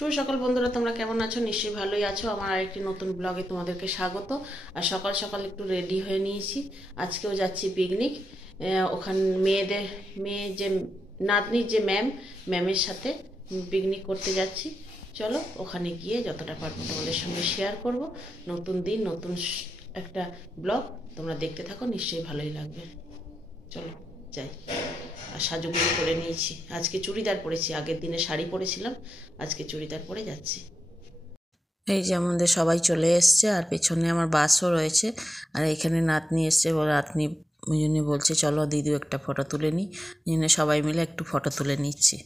শুভ সকাল বন্ধুরা, তোমরা কেমন আছো? নিশ্চয়ই ভালোই আছো। আমার আরেকটি নতুন ব্লগে তোমাদেরকে স্বাগত। আর সকাল সকাল একটু রেডি হয়ে নিয়েছি। আজকেও যাচ্ছি পিকনিক। ওখানে মেয়ে যে নাতনির যে ম্যামের সাথে পিকনিক করতে যাচ্ছি। চলো ওখানে গিয়ে যতটা পারবো তোমাদের সঙ্গে শেয়ার করব। নতুন দিন, নতুন একটা ব্লগ তোমরা দেখতে থাকো, নিশ্চয়ই ভালোই লাগবে। চলো যাই। আর সাজুগুজু করে নিয়েছি, আজকে চুড়িদার পরেছি, আগের দিনে শাড়ি পরেছিলাম, আজকে চুড়িদার পরে যাচ্ছি। এই যে আমাদের সবাই চলে এসছে, আর পেছনে আমার বাসও রয়েছে। আর এখানে নাতনি এসছে, নাতনি ওই জন্য বলছে চলো দিদি একটা ফটো তুলে নিই। ওই জন্য সবাই মিলে একটু ফটো তুলে নিচ্ছি।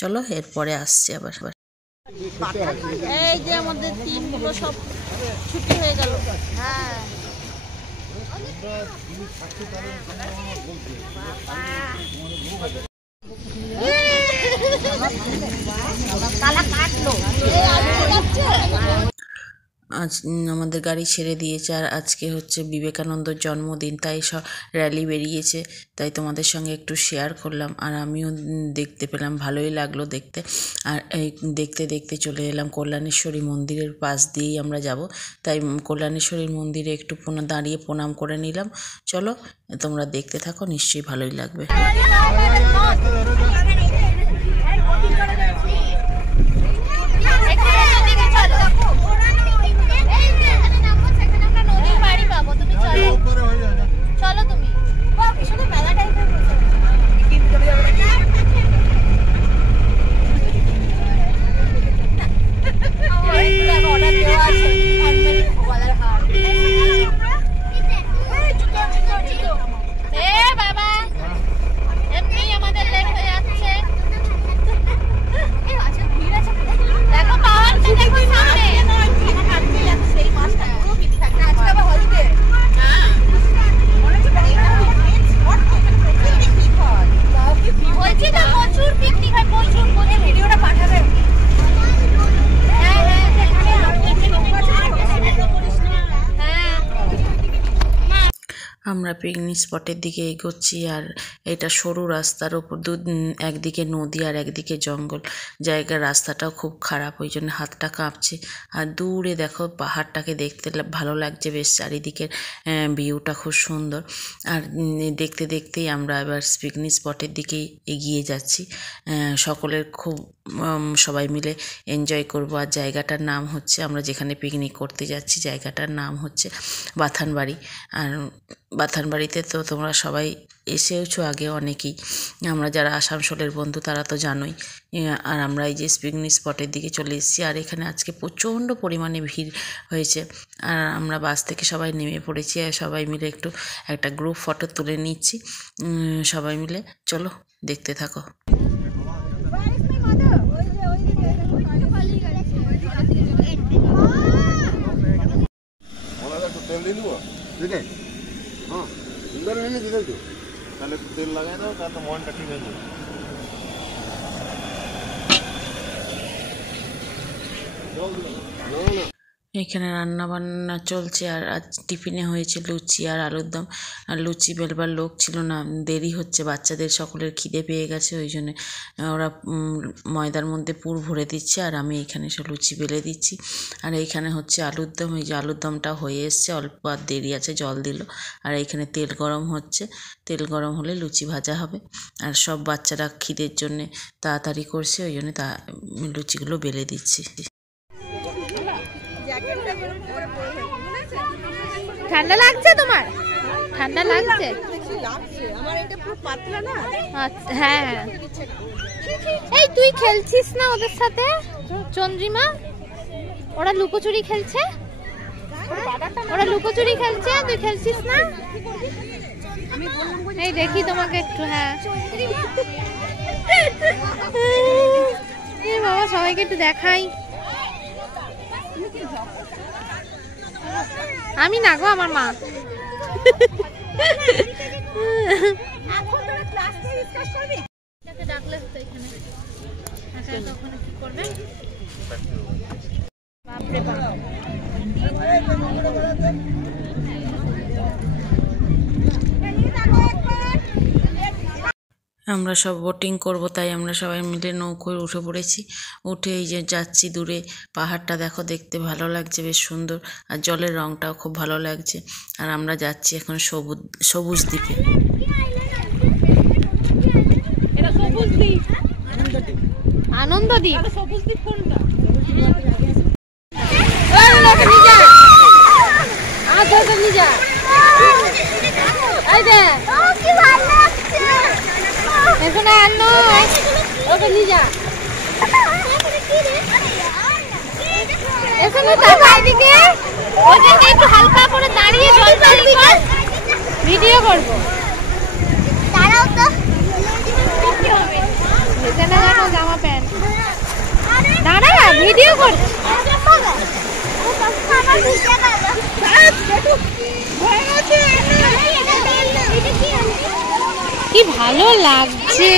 চলো এরপরে আসছি আবার। এই যে আমাদের টিমগুলো সব ছুটি হয়ে গেল। হ্যাঁ আজ আমাদের গাড়ি ছেড়ে দিয়েছে। আর আজকে হচ্ছে বিবেকানন্দর জন্মদিন, তাই সব র্যালি বেরিয়েছে, তাই তোমাদের সঙ্গে একটু শেয়ার করলাম। আর আমিও দেখতে পেলাম, ভালোই লাগলো দেখতে। আর এই দেখতে দেখতে চলে এলাম কল্যাণেশ্বরী মন্দিরের পাশ দিয়েই আমরা যাব, তাই কল্যাণেশ্বরী মন্দিরে একটু দাঁড়িয়ে প্রণাম করে নিলাম। চলো তোমরা দেখতে থাকো, নিশ্চয়ই ভালোই লাগবে। চলো তুমি মেলা টাইপের আমরা পিকনিক স্পটের দিকে এগোচ্ছি। আর এটা সরু রাস্তার ওপর একদিকে নদী আর একদিকে জঙ্গল জায়গা, রাস্তাটাও খুব খারাপ, ওই জন্য হাতটা কাঁপছে। আর দূরে দেখো পাহাড়টাকে দেখতে ভালো লাগছে বেশ, চারিদিকের ভিউটা খুব সুন্দর। আর দেখতে দেখতেই আমরা এবার পিকনিক স্পটের দিকেই এগিয়ে যাচ্ছি। সকলের খুব সবাই মিলে এনজয় করব। আর জায়গাটার নাম হচ্ছে, আমরা যেখানে পিকনিক করতে যাচ্ছি জায়গাটার নাম হচ্ছে বাথানবাড়ি। আর বাথানবাড়িতে তো তোমরা সবাই এসেওছো আগে অনেকেই, আমরা যারা আসানসোলের বন্ধু তারা তো জানোই। আর আমরা এই যে পিকনিক স্পটের দিকে চলে এসেছি। আর এখানে আজকে প্রচণ্ড পরিমাণে ভিড় হয়েছে। আর আমরা বাস থেকে সবাই নেমে পড়েছি, আর সবাই মিলে একটু একটা গ্রুপ ফটো তুলে নিচ্ছি সবাই মিলে। চলো দেখতে থাকো। তাহলে তেল লাগাই দাও, তাহলে মনটা ঠিক হয়ে যাবে। এখানে রান্না বান্না চলছে। আর আজ টিফিনে হয়েছে লুচি আর আলুর দম। আর লুচি বেলবার লোক ছিল না, দেরি হচ্ছে, বাচ্চাদের সকলের খিদে পেয়ে গেছে, ওই জন্য ওরা ময়দার মধ্যে পুর ভরে দিচ্ছে, আর আমি এখানে সব লুচি বেলে দিচ্ছি। আর এইখানে হচ্ছে আলুর দম, এই যে আলুর দমটা হয়ে এসছে, অল্প আর দেরি আছে, জল দিল। আর এইখানে তেল গরম হচ্ছে, তেল গরম হলে লুচি ভাজা হবে। আর সব বাচ্চারা খিদের জন্যে তাড়াতাড়ি করছে, ওই জন্য লুচিগুলো বেলে দিচ্ছি। ঠান্ডা লাগছে তোমার? ঠান্ডা লাগছে? হ্যাঁ, এই তুই খেলছিস না ওদের সাথে? চন্দ্রিমা ওরা লুকোচুরি খেলছে, তুই খেলছিস না? এই দেখি তোমাকে একটু। হ্যাঁ বাবা, সবাইকে একটু দেখাই। আমি না গো, আমার মা। ডাকলে হতো এখানে, ওখানে কি করবে? বাপরে বাপ। আমরা সব বোটিং করব, তাই আমরা সবাই মিলে নৌকোয় উঠে পড়েছি। উঠে এই যে যাচ্ছি দূরে, পাহাড়টা দেখো, দেখতে ভালো লাগছে, বেশ সুন্দর, আর জলের রংটাও খুব ভালো লাগছে। আর আমরা যাচ্ছি এখন সবুজ দ্বীপে। আনন্দদ্বীপ। একটু হালকা করে দাঁড়িয়ে ভিডিও করবো। দাঁড়াও তো, জামা প্যান্ট দাঁড়া, ভিডিও করছি। কি ভালো লাগছে।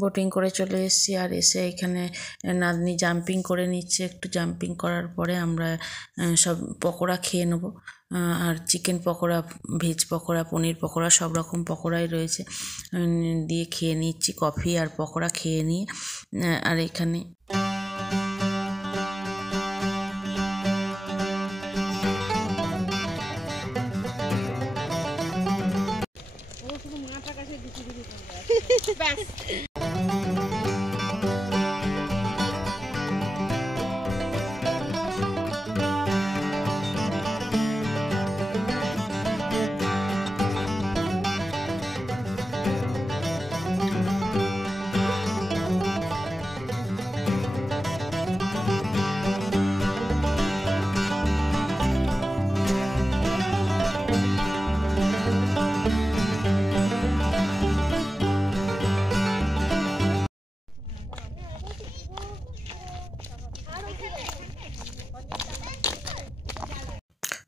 বোটিং করে চলে এসেছি, আর এসে এখানে নাতনি জাম্পিং করে নিচ্ছে। একটু জাম্পিং করার পরে আমরা সব পকোড়া খেয়ে নেবো। আর চিকেন পকোড়া, ভেজ পকোড়া, পনির পকোড়া, সব রকম পকোড়াই রয়েছে, দিয়ে খেয়ে নিচ্ছি। কফি আর পকোড়া খেয়ে নিয়ে আর এখানে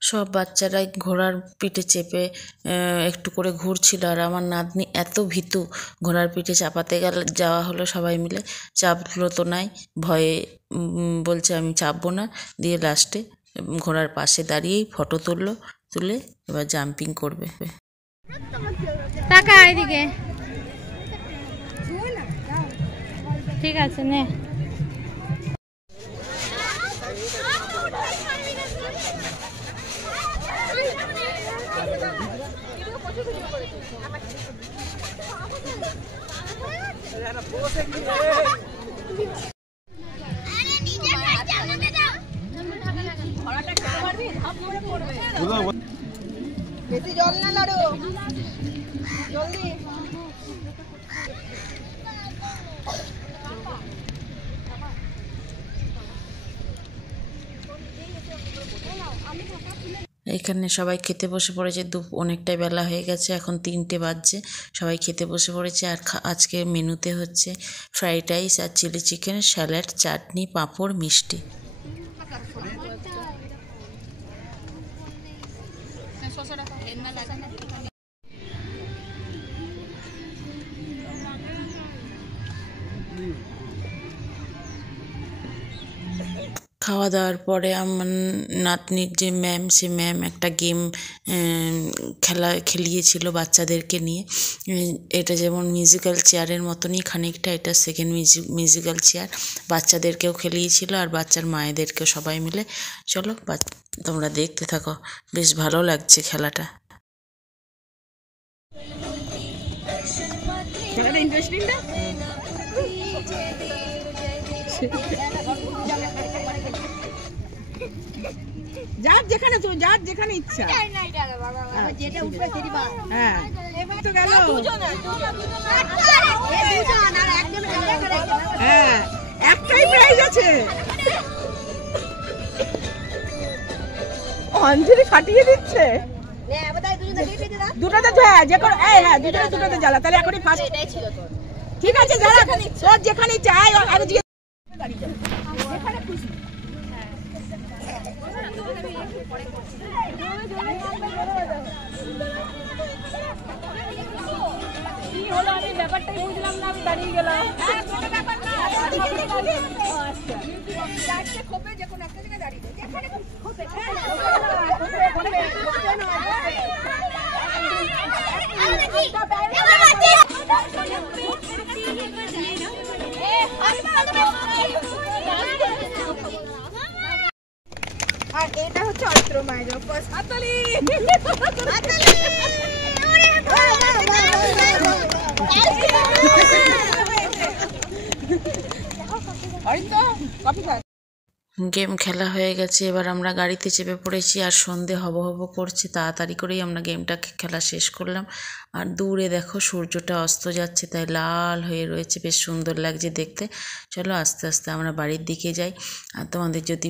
সব বাচ্চারাই ঘোড়ার পিঠে চেপে একটু করে ঘুরছিল, আর আমার নাতনি এত ভীতু, ঘোড়ার পিঠে চাপাতে গেলে যাওয়া হলো সবাই মিলে, চাপলো তো নাই, ভয়ে বলছে আমি চাপবো না। দিয়ে লাস্টে ঘোড়ার পাশে দাঁড়িয়েই ফটো তুলে এবার জাম্পিং করবে। টাকা এদিকে, ঠিক আছে নে। বেশি জল না লাড়ো, জলদি। এখানে সবাই খেতে বসে পড়েছে। অনেকটাই বেলা হয়ে গেছে, এখন 3টে বাজছে। সবাই খেতে বসে পড়েছে। আর আজকে মেনুতে হচ্ছে ফ্রাইড রাইস আর চিলি চিকেন, স্যালাড, চাটনি, পাঁপড়, মিষ্টি। খাওয়া দাওয়ার পরে আমার নাতনির যে ম্যাম, সে ম্যাম একটা গেম খেলিয়েছিল বাচ্চাদেরকে নিয়ে। এটা যেমন মিউজিক্যাল চেয়ারের মতনই খানিকটা, এটা সেকেন্ড মিউজিক্যাল চেয়ার। বাচ্চাদেরকেও খেলিয়েছিল আর বাচ্চার মায়েদেরকেও, সবাই মিলে। চলো তোমরা দেখতে থাকো, বেশ ভালো লাগছে খেলাটা। ইন্টারেস্টিং না? যার যেখানে ইচ্ছা। হ্যাঁ, তো গেল। হ্যাঁ, একটাই প্রাইজ আছে। অঞ্জলি ফাটিয়ে দিচ্ছে। দুটোতে যে কোনো, হ্যাঁ দুটোতে জ্বালা। তাহলে এখনই ফার্স্ট। ঠিক আছে, জ্বালা তোর যেখানে ইচ্ছা। আর যেখানে খুশি। কি হলো আমি ব্যাপারটাই বুঝলাম না, আমি দাঁড়িয়ে গেলাম। খোপে যে কোনো একটা জায়গায় দাঁড়িয়ে যেখানে খোপে আর এটা হচ্ছে অস্ত্র মায়ের ফার্স্ট হাততালি গেম খেলা হয়ে গেছে, এবার আমরা গাড়িতে চেপে পড়েছি আর সন্ধে হব হব করছে। তাড়াতাড়ি করেই আমরা গেমটা খেলা শেষ করলাম। আর দূরে দেখো সূর্যটা অস্ত যাচ্ছে, তাই লাল হয়ে রয়েছে, বেশ সুন্দর লাগছে দেখতে। চলো আস্তে আস্তে আমরা বাড়ির দিকে যাই। আর তোমাদের যদি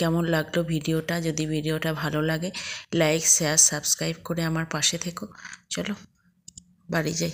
কেমন লাগলো ভিডিওটা, যদি ভিডিওটা ভালো লাগে লাইক শেয়ার সাবস্ক্রাইব করে আমার পাশে থেকো। চলো বাড়ি যাই।